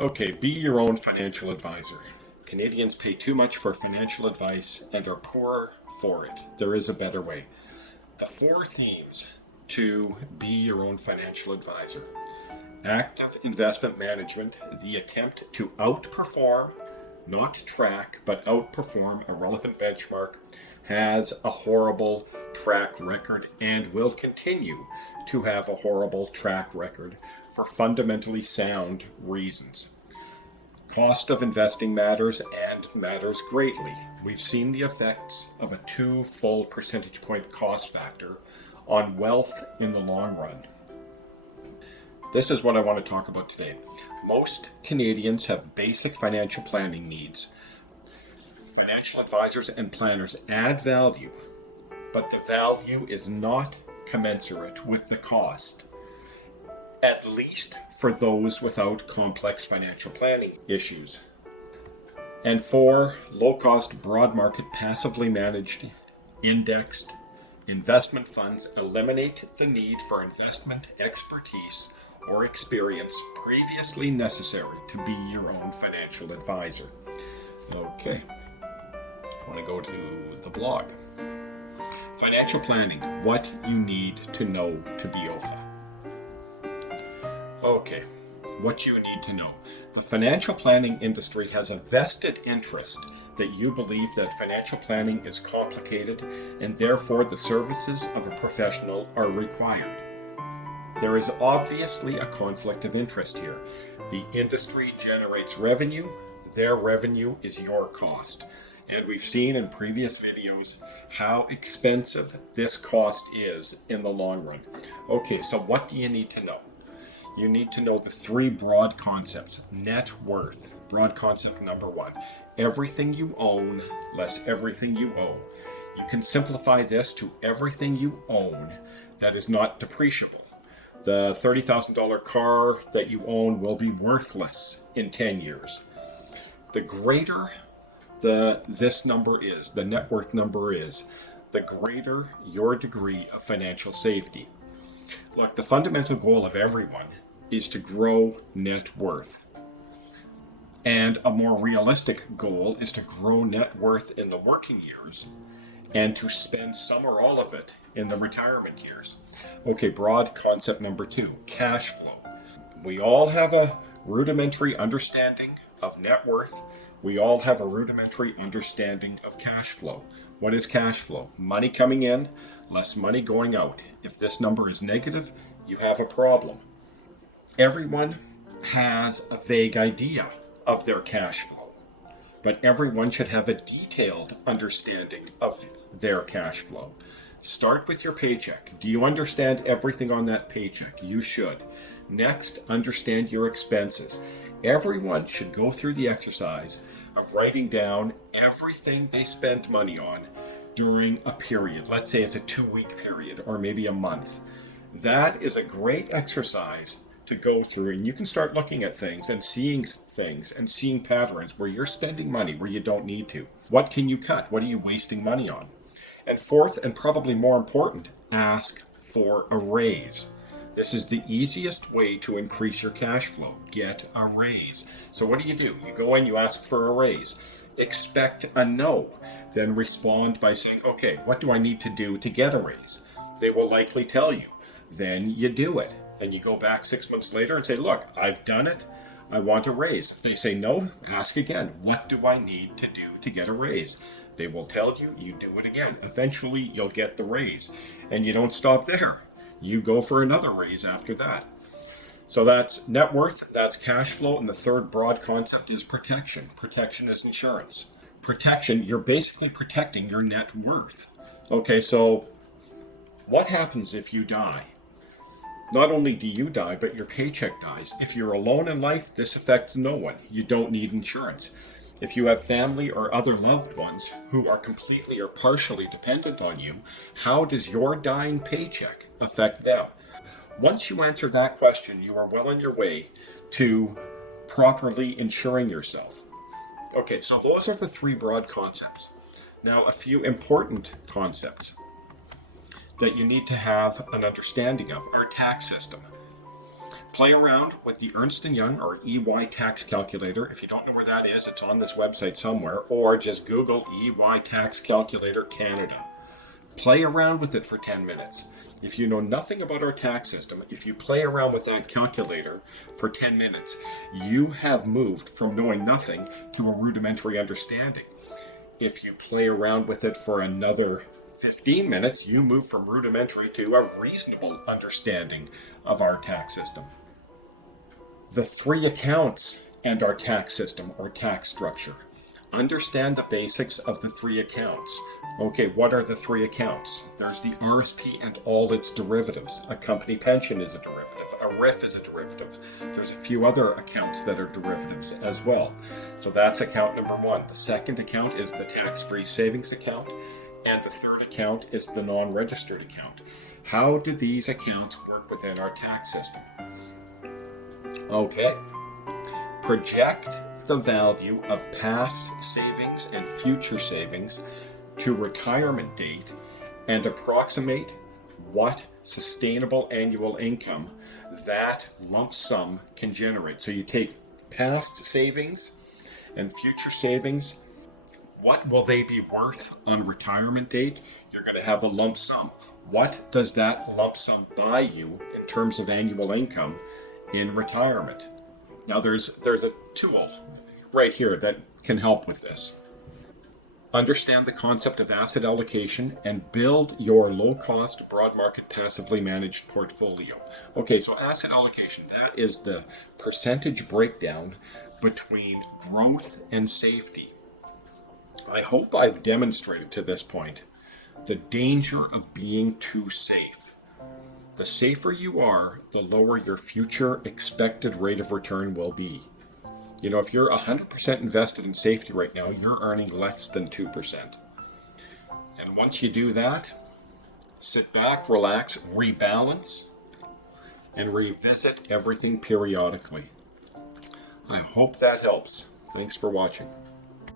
Okay, be your own financial advisor. Canadians pay too much for financial advice and are poorer for it. There is a better way. The four themes to be your own financial advisor: active investment management, the attempt to outperform, not track, but outperform a relevant benchmark, has a horrible track record and will continue to have a horrible track record for fundamentally sound reasons. Cost of investing matters and matters greatly. We've seen the effects of a 2 full percentage point cost factor on wealth in the long run. This is what I want to talk about today. Most Canadians have basic financial planning needs. Financial advisors and planners add value, but the value is not commensurate with the cost, at least for those without complex financial planning issues. And four, low-cost, broad market, passively managed, indexed investment funds eliminate the need for investment expertise or experience previously necessary to be your own financial advisor. Okay, I want to go to the blog. Financial planning, what you need to know to be OFA. Okay, what you need to know. The financial planning industry has a vested interest that you believe that financial planning is complicated and therefore the services of a professional are required. There is obviously a conflict of interest here. The industry generates revenue, their revenue is your cost. And we've seen in previous videos how expensive this cost is in the long run. Okay, so what do you need to know? You need to know the three broad concepts. Net worth, broad concept number one. Everything you own less everything you owe. You can simplify this to everything you own that is not depreciable. The $30,000 car that you own will be worthless in 10 years. The greater this number is, the net worth number is, the greater your degree of financial safety. Look, the fundamental goal of everyone is to grow net worth. And a more realistic goal is to grow net worth in the working years and to spend some or all of it in the retirement years. Okay, broad concept number two, cash flow. We all have a rudimentary understanding of net worth. We all have a rudimentary understanding of cash flow. What is cash flow? Money coming in, less money going out. If this number is negative, you have a problem. Everyone has a vague idea of their cash flow, but everyone should have a detailed understanding of their cash flow. Start with your paycheck. Do you understand everything on that paycheck? You should. Next, understand your expenses. Everyone should go through the exercise of writing down everything they spent money on during a period. Let's say it's a 2-week period or maybe a month. That is a great exercise to go through, and you can start looking at things and seeing patterns where you're spending money where you don't need to. What can you cut? What are you wasting money on? And fourth, and probably more important, ask for a raise. This is the easiest way to increase your cash flow. Get a raise. So what do? You go in, you ask for a raise. Expect a no. Then respond by saying, okay, what do I need to do to get a raise? They will likely tell you. Then you do it. And you go back 6 months later and say, look, I've done it. I want a raise. If they say no, ask again. What do I need to do to get a raise? They will tell you, you do it again. Eventually, you'll get the raise. And you don't stop there. You go for another raise after that. So that's net worth, that's cash flow, and the third broad concept is protection. Protection is insurance. Protection, you're basically protecting your net worth. Okay, so what happens if you die? Not only do you die, but your paycheck dies. If you're alone in life, this affects no one. You don't need insurance. If you have family or other loved ones who are completely or partially dependent on you, how does your dying paycheck affect them? Once you answer that question, you are well on your way to properly insuring yourself. Okay, so those are the three broad concepts. Now, a few important concepts that you need to have an understanding of. Our tax system. Play around with the Ernst & Young or EY tax calculator. If you don't know where that is, it's on this website somewhere, or just Google EY tax calculator Canada. Play around with it for 10 minutes. If you know nothing about our tax system, if you play around with that calculator for 10 minutes, you have moved from knowing nothing to a rudimentary understanding. If you play around with it for another 15 minutes, you move from rudimentary to a reasonable understanding of our tax system. The three accounts and our tax system or tax structure. Understand the basics of the three accounts. Okay, what are the three accounts? There's the RSP and all its derivatives. A company pension is a derivative. A RIF is a derivative. There's a few other accounts that are derivatives as well. So that's account number one. The second account is the tax-free savings account. And the third account is the non-registered account. How do these accounts work within our tax system? Okay. Project the value of past savings and future savings to retirement date and approximate what sustainable annual income that lump sum can generate. So you take past savings and future savings. What will they be worth on retirement date? You're going to have a lump sum. What does that lump sum buy you in terms of annual income in retirement? Now there's a tool right here that can help with this. Understand the concept of asset allocation and build your low-cost, broad market, passively managed portfolio. Okay, so asset allocation, that is the percentage breakdown between growth and safety. I hope I've demonstrated to this point the danger of being too safe. The safer you are, the lower your future expected rate of return will be. You know, if you're 100% invested in safety right now, you're earning less than 2%. And once you do that, sit back, relax, rebalance, and revisit everything periodically. I hope that helps. Thanks for watching.